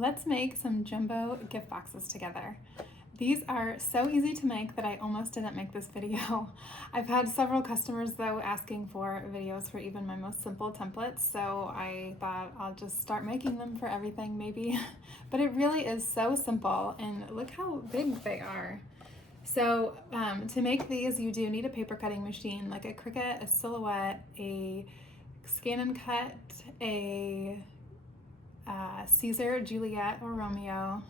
let's make some jumbo gift boxes together. These are so easy to make that I almost didn't make this video. I've had several customers though asking for videos for even my most simple templates, so I thought I'll just start making them for everything maybe. But it really is so simple, and look how big they are. So to make these, you do need a paper cutting machine like a Cricut, a Silhouette, a ScanNCut, a Siser, Juliet, or Romeo,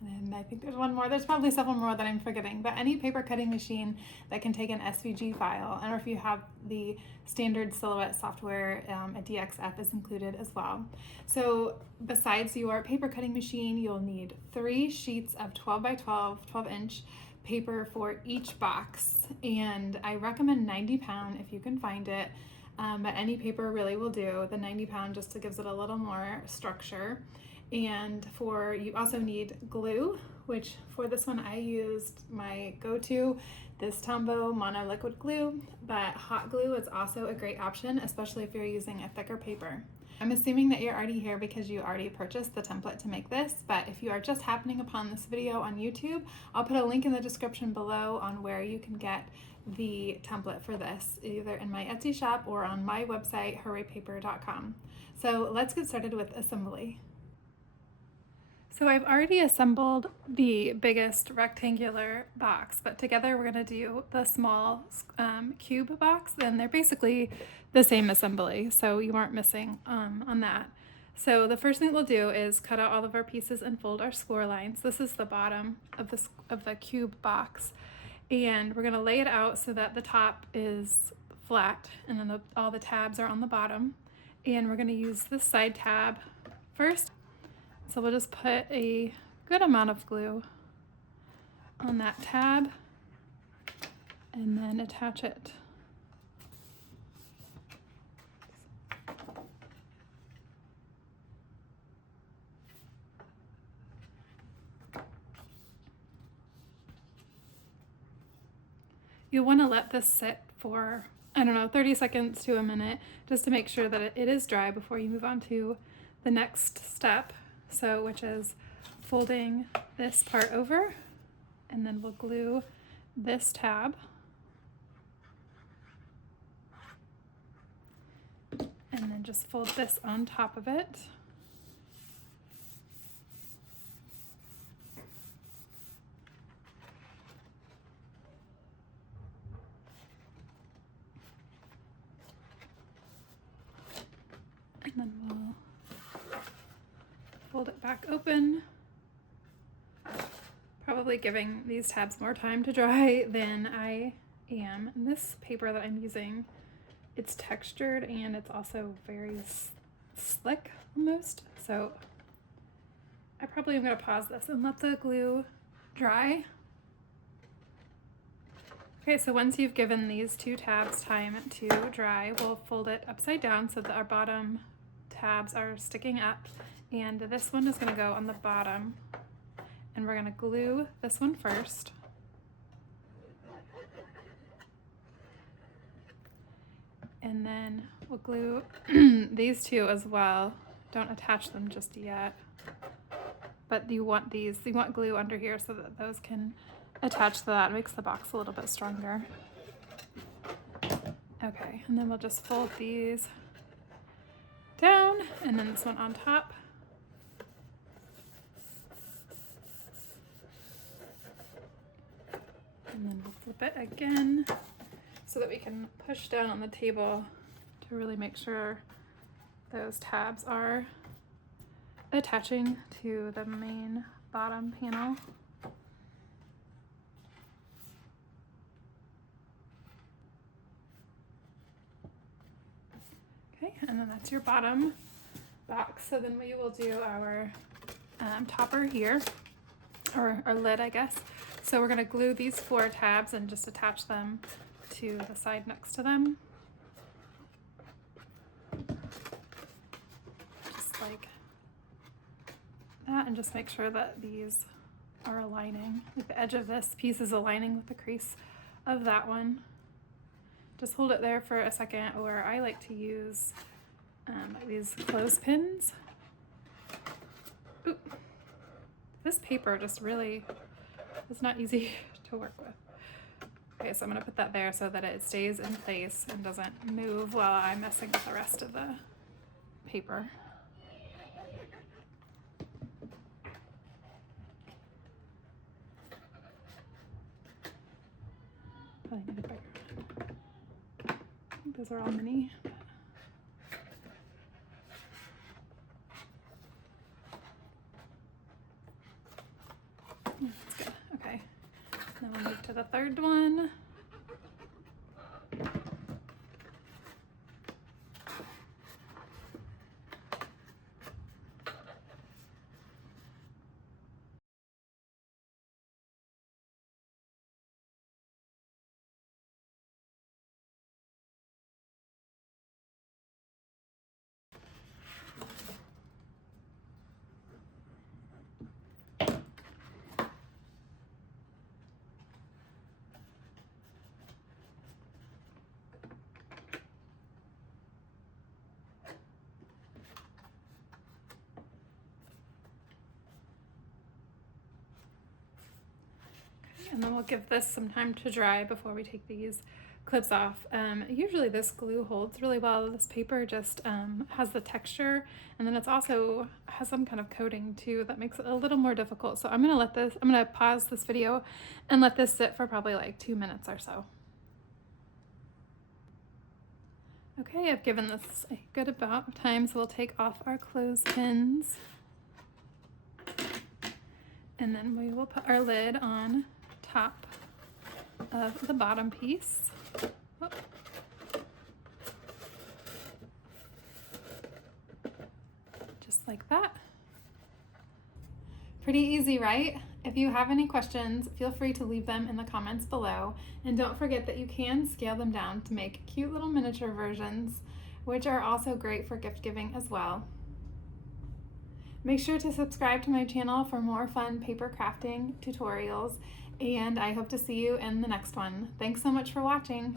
and I think there's one more. There's probably several more that I'm forgetting, but any paper cutting machine that can take an SVG file, or if you have the standard Silhouette software, a DXF is included as well. So besides your paper cutting machine, you'll need 3 sheets of 12 by 12 inch paper for each box, and I recommend 90 pound if you can find it. But any paper really will do. The 90 pound just gives it a little more structure. And you also need glue, which for this one I used my go-to, this Tombow mono liquid glue, but hot glue is also a great option, especially if you're using a thicker paper. I'm assuming that you're already here because you already purchased the template to make this, but if you are just happening upon this video on YouTube, I'll put a link in the description below on where you can get the template for this, either in my Etsy shop or on my website, hooray-paper.com. So let's get started with assembly. So I've already assembled the biggest rectangular box, but together we're going to do the small cube box, and they're basically the same assembly, so you aren't missing on that. So the first thing we'll do is cut out all of our pieces and fold our score lines. This is the bottom of the cube box, and we're going to lay it out so that the top is flat, and then all the tabs are on the bottom. And we're going to use this side tab first. So we'll just put a good amount of glue on that tab and then attach it. You'll want to let this sit for, 30 seconds to a minute, just to make sure that it is dry before you move on to the next step. So, which is folding this part over, and then we'll glue this tab. And then just fold this on top of it. And then we'll fold it back open, probably giving these tabs more time to dry than I am. And this paper that I'm using, it's textured and it's also very slick almost, so I probably am going to pause this and let the glue dry. Okay, so once you've given these 2 tabs time to dry, we'll fold it upside down so that our bottom tabs are sticking up. And this one is going to go on the bottom, and we're going to glue this one first. And then we'll glue these 2 as well. Don't attach them just yet, but you want glue under here so that those can attach to that. It makes the box a little bit stronger. Okay, and then we'll just fold these down, and then this one on top. And then we'll flip it again so that we can push down on the table to really make sure those tabs are attaching to the main bottom panel. Okay, and then that's your bottom box. So then we will do our topper here, or our lid, I guess. So we're going to glue these 4 tabs and just attach them to the side next to them. Just like that, and just make sure that these are aligning. Like the edge of this piece is aligning with the crease of that one. Just hold it there for a second, or I like to use these clothespins Ooh. This paper just really is not easy to work with. Okay, so I'm gonna put that there so that it stays in place and doesn't move while I'm messing with the rest of the paper. Probably need a bigger one. I think those are all mini. That's good. Okay. Then we'll move to the third one. And then we'll give this some time to dry before we take these clips off. Usually this glue holds really well. This paper just has the texture, and then it's also has some kind of coating too that makes it a little more difficult. So I'm gonna pause this video and let this sit for probably like 2 minutes or so. Okay, I've given this a good amount of time, so we'll take off our clothespins. And then we will put our lid on top of the bottom piece. Whoop. Just like that. Pretty easy, right? If you have any questions, feel free to leave them in the comments below. And don't forget that you can scale them down to make cute little miniature versions, which are also great for gift giving as well. Make sure to subscribe to my channel for more fun paper crafting tutorials, and I hope to see you in the next one. Thanks so much for watching.